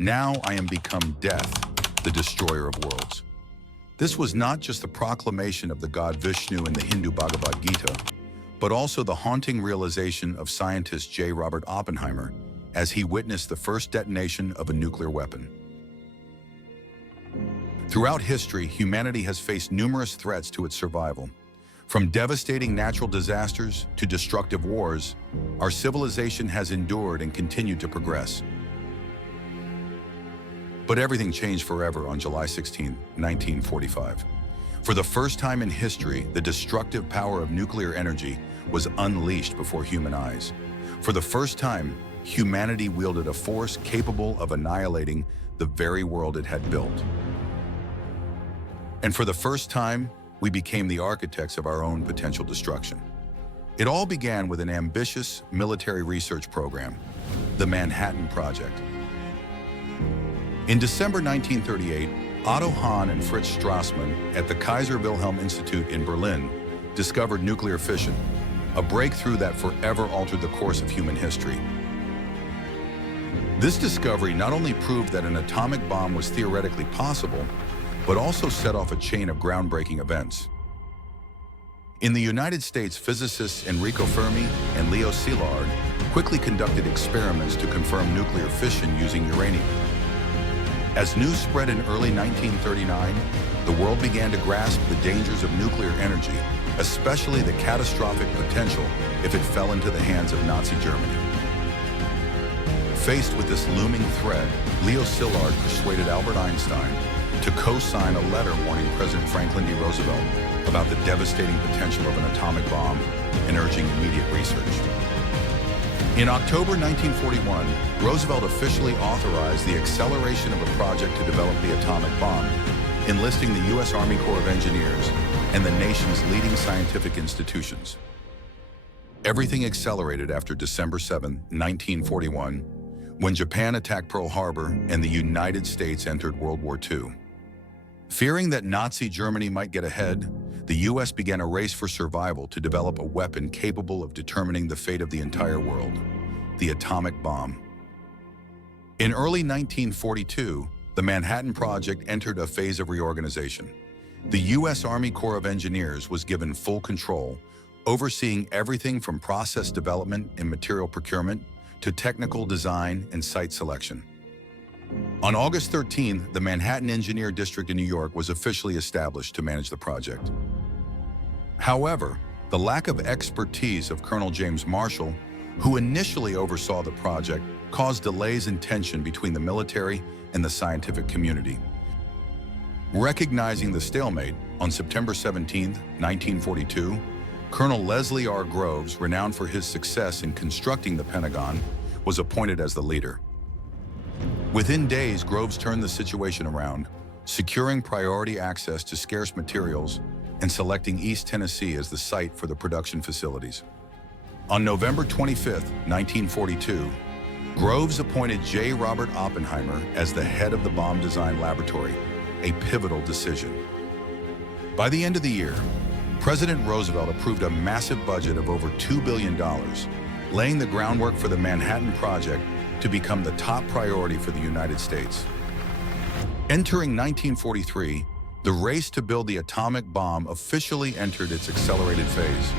Now I am become death, the destroyer of worlds. This was not just the proclamation of the god Vishnu in the Hindu Bhagavad Gita, but also the haunting realization of scientist J. Robert Oppenheimer as he witnessed the first detonation of a nuclear weapon. Throughout history, humanity has faced numerous threats to its survival. From devastating natural disasters to destructive wars, our civilization has endured and continued to progress. But everything changed forever on July 16, 1945. For the first time in history, the destructive power of nuclear energy was unleashed before human eyes. For the first time, humanity wielded a force capable of annihilating the very world it had built. And for the first time, we became the architects of our own potential destruction. It all began with an ambitious military research program, the Manhattan Project. In December 1938, Otto Hahn and Fritz Strassmann at the Kaiser Wilhelm Institute in Berlin discovered nuclear fission, a breakthrough that forever altered the course of human history. This discovery not only proved that an atomic bomb was theoretically possible, but also set off a chain of groundbreaking events. In the United States, physicists Enrico Fermi and Leo Szilard quickly conducted experiments to confirm nuclear fission using uranium. As news spread in early 1939, the world began to grasp the dangers of nuclear energy, especially the catastrophic potential if it fell into the hands of Nazi Germany. Faced with this looming threat, Leo Szilard persuaded Albert Einstein to co-sign a letter warning President Franklin D. Roosevelt about the devastating potential of an atomic bomb and urging immediate research. In October 1941, Roosevelt officially authorized the acceleration of a project to develop the atomic bomb, enlisting the U.S. Army Corps of Engineers and the nation's leading scientific institutions. Everything accelerated after December 7, 1941, when Japan attacked Pearl Harbor and the United States entered World War II. Fearing that Nazi Germany might get ahead, the U.S. began a race for survival to develop a weapon capable of determining the fate of the entire world, the atomic bomb. In early 1942, the Manhattan Project entered a phase of reorganization. The U.S. Army Corps of Engineers was given full control, overseeing everything from process development and material procurement to technical design and site selection. On August 13, the Manhattan Engineer District in New York was officially established to manage the project. However, the lack of expertise of Colonel James Marshall, who initially oversaw the project, caused delays and tension between the military and the scientific community. Recognizing the stalemate, on September 17, 1942, Colonel Leslie R. Groves, renowned for his success in constructing the Pentagon, was appointed as the leader. Within days, Groves turned the situation around, securing priority access to scarce materials and selecting East Tennessee as the site for the production facilities. On November 25, 1942, Groves appointed J. Robert Oppenheimer as the head of the Bomb Design Laboratory, a pivotal decision. By the end of the year, President Roosevelt approved a massive budget of over $2 billion, laying the groundwork for the Manhattan Project to become the top priority for the United States. Entering 1943, the race to build the atomic bomb officially entered its accelerated phase.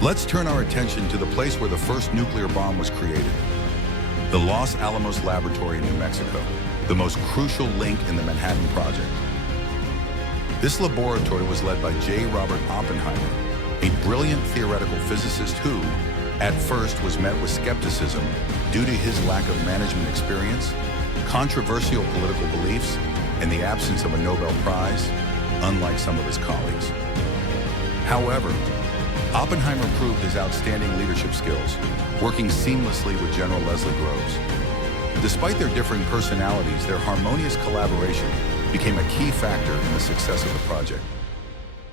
Let's turn our attention to the place where the first nuclear bomb was created, the Los Alamos Laboratory in New Mexico, the most crucial link in the Manhattan Project. This laboratory was led by J. Robert Oppenheimer, a brilliant theoretical physicist who, at first, was met with skepticism due to his lack of management experience, controversial political beliefs, and the absence of a Nobel Prize, unlike some of his colleagues. However, Oppenheimer proved his outstanding leadership skills, working seamlessly with General Leslie Groves. Despite their differing personalities, their harmonious collaboration became a key factor in the success of the project.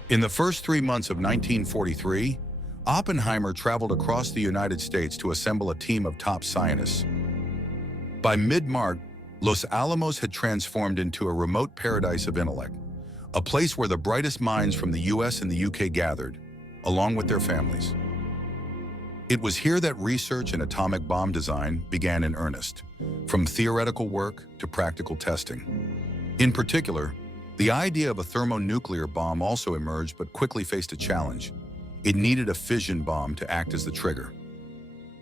In the first 3 months of 1943, Oppenheimer traveled across the United States to assemble a team of top scientists. By mid-March, Los Alamos had transformed into a remote paradise of intellect, a place where the brightest minds from the US and the UK gathered, along with their families. It was here that research in atomic bomb design began in earnest, from theoretical work to practical testing. In particular, the idea of a thermonuclear bomb also emerged but quickly faced a challenge. It needed a fission bomb to act as the trigger.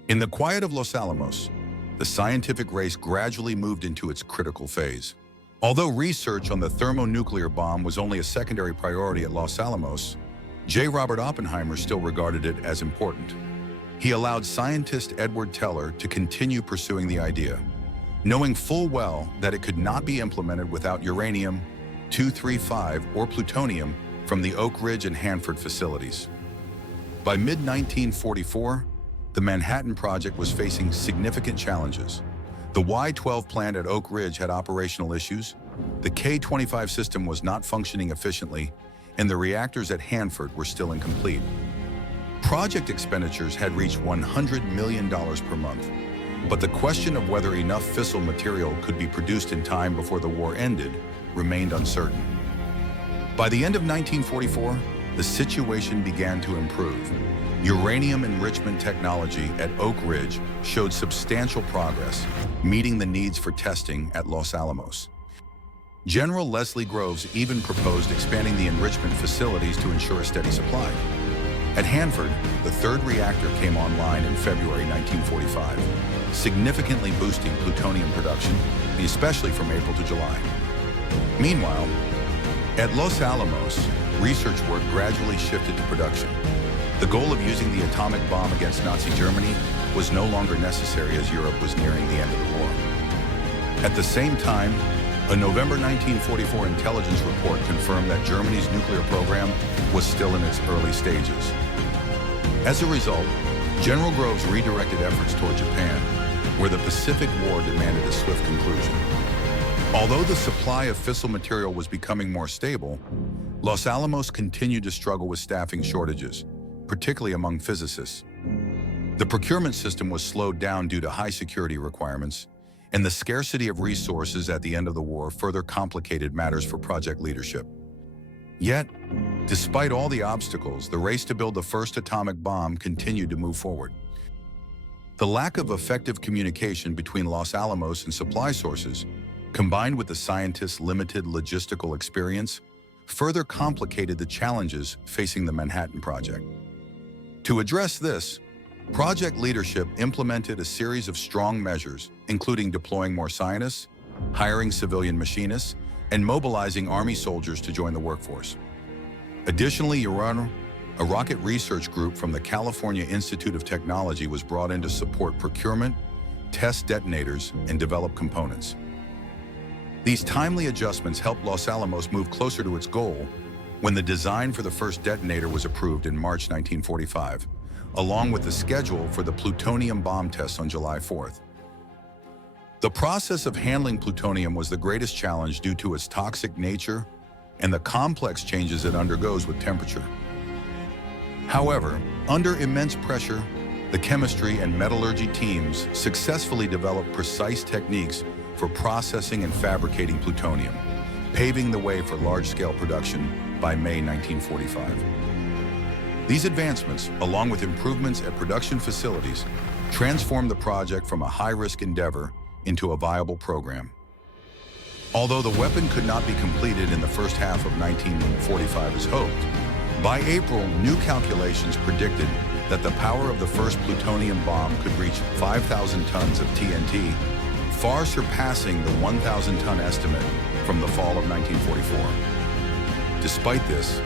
In the quiet of Los Alamos, the scientific race gradually moved into its critical phase. Although research on the thermonuclear bomb was only a secondary priority at Los Alamos, J. Robert Oppenheimer still regarded it as important. He allowed scientist Edward Teller to continue pursuing the idea, knowing full well that it could not be implemented without uranium-235 or plutonium from the Oak Ridge and Hanford facilities. By mid-1944, the Manhattan Project was facing significant challenges. The Y-12 plant at Oak Ridge had operational issues, the K-25 system was not functioning efficiently, and the reactors at Hanford were still incomplete. Project expenditures had reached $100 million per month, but the question of whether enough fissile material could be produced in time before the war ended remained uncertain. By the end of 1944, the situation began to improve. Uranium enrichment technology at Oak Ridge showed substantial progress, meeting the needs for testing at Los Alamos. General Leslie Groves even proposed expanding the enrichment facilities to ensure a steady supply. At Hanford, the third reactor came online in February 1945, significantly boosting plutonium production, especially from April to July. Meanwhile, at Los Alamos, research work gradually shifted to production. The goal of using the atomic bomb against Nazi Germany was no longer necessary as Europe was nearing the end of the war. At the same time, a November 1944 intelligence report confirmed that Germany's nuclear program was still in its early stages. As a result, General Groves redirected efforts toward Japan, where the Pacific War demanded a swift conclusion. Although the supply of fissile material was becoming more stable, Los Alamos continued to struggle with staffing shortages, particularly among physicists. The procurement system was slowed down due to high security requirements, and the scarcity of resources at the end of the war further complicated matters for project leadership. Yet, despite all the obstacles, the race to build the first atomic bomb continued to move forward. The lack of effective communication between Los Alamos and supply sources, combined with the scientists' limited logistical experience, further complicated the challenges facing the Manhattan Project. To address this, project leadership implemented a series of strong measures, including deploying more scientists, hiring civilian machinists, and mobilizing Army soldiers to join the workforce. Additionally, a rocket research group from the California Institute of Technology was brought in to support procurement, test detonators, and develop components. These timely adjustments helped Los Alamos move closer to its goal when the design for the first detonator was approved in March 1945, along with the schedule for the plutonium bomb tests on July 4th. The process of handling plutonium was the greatest challenge due to its toxic nature and the complex changes it undergoes with temperature. However, under immense pressure, the chemistry and metallurgy teams successfully developed precise techniques for processing and fabricating plutonium, paving the way for large-scale production by May 1945. These advancements, along with improvements at production facilities, transformed the project from a high-risk endeavor into a viable program. Although the weapon could not be completed in the first half of 1945 as hoped, by April, new calculations predicted that the power of the first plutonium bomb could reach 5,000 tons of TNT, far surpassing the 1,000-ton estimate from the fall of 1944. Despite this,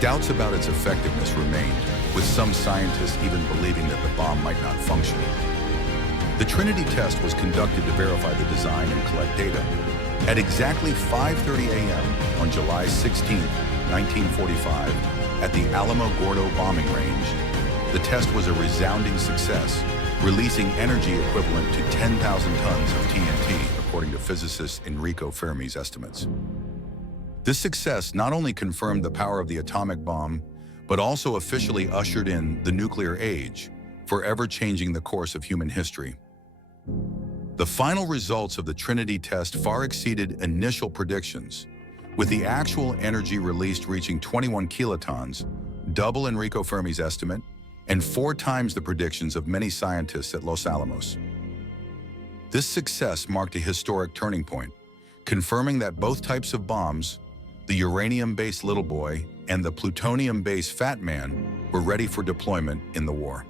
doubts about its effectiveness remained, with some scientists even believing that the bomb might not function. The Trinity test was conducted to verify the design and collect data. At exactly 5:30 a.m. on July 16, 1945, at the Alamo Gordo bombing range, the test was a resounding success, releasing energy equivalent to 10,000 tons of TNT, according to physicist Enrico Fermi's estimates. This success not only confirmed the power of the atomic bomb, but also officially ushered in the nuclear age, forever changing the course of human history. The final results of the Trinity test far exceeded initial predictions, with the actual energy released reaching 21 kilotons, double Enrico Fermi's estimate, and 4 times the predictions of many scientists at Los Alamos. This success marked a historic turning point, confirming that both types of bombs, the uranium-based Little Boy and the plutonium-based Fat Man, were ready for deployment in the war.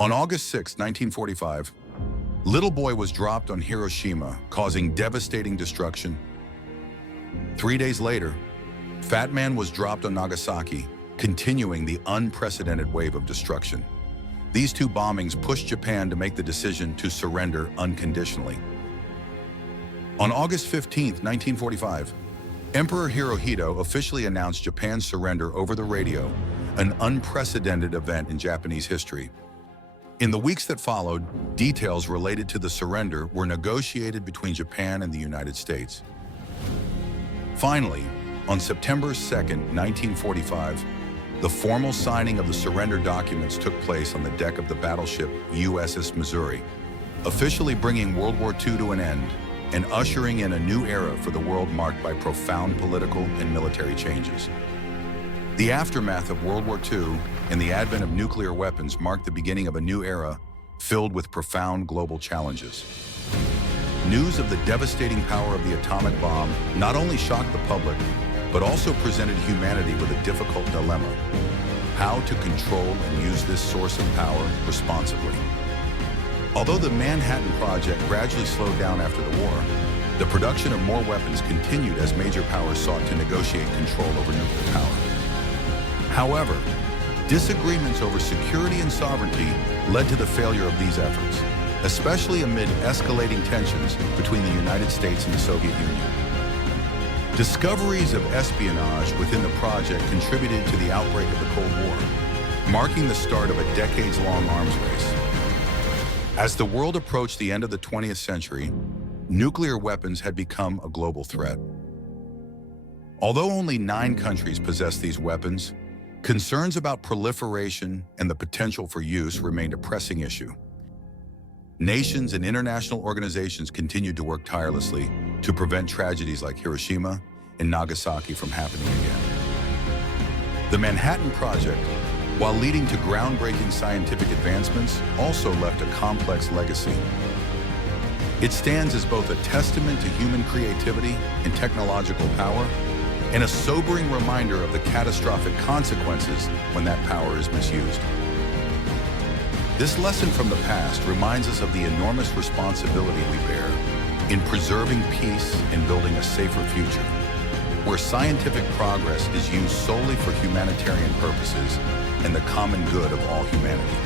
On August 6, 1945, Little Boy was dropped on Hiroshima, causing devastating destruction. 3 days later, Fat Man was dropped on Nagasaki, continuing the unprecedented wave of destruction. These 2 bombings pushed Japan to make the decision to surrender unconditionally. On August 15, 1945, Emperor Hirohito officially announced Japan's surrender over the radio, an unprecedented event in Japanese history. In the weeks that followed, details related to the surrender were negotiated between Japan and the United States. Finally, on September 2, 1945, the formal signing of the surrender documents took place on the deck of the battleship USS Missouri, officially bringing World War II to an end and ushering in a new era for the world marked by profound political and military changes. The aftermath of World War II and the advent of nuclear weapons marked the beginning of a new era filled with profound global challenges. News of the devastating power of the atomic bomb not only shocked the public, but also presented humanity with a difficult dilemma: how to control and use this source of power responsibly. Although the Manhattan Project gradually slowed down after the war, the production of more weapons continued as major powers sought to negotiate control over nuclear power. However, disagreements over security and sovereignty led to the failure of these efforts, especially amid escalating tensions between the United States and the Soviet Union. Discoveries of espionage within the project contributed to the outbreak of the Cold War, marking the start of a decades-long arms race. As the world approached the end of the 20th century, nuclear weapons had become a global threat. Although only 9 countries possessed these weapons, concerns about proliferation and the potential for use remained a pressing issue. Nations and international organizations continued to work tirelessly to prevent tragedies like Hiroshima and Nagasaki from happening again. The Manhattan Project, while leading to groundbreaking scientific advancements, also left a complex legacy. It stands as both a testament to human creativity and technological power, and a sobering reminder of the catastrophic consequences when that power is misused. This lesson from the past reminds us of the enormous responsibility we bear in preserving peace and building a safer future, where scientific progress is used solely for humanitarian purposes and the common good of all humanity.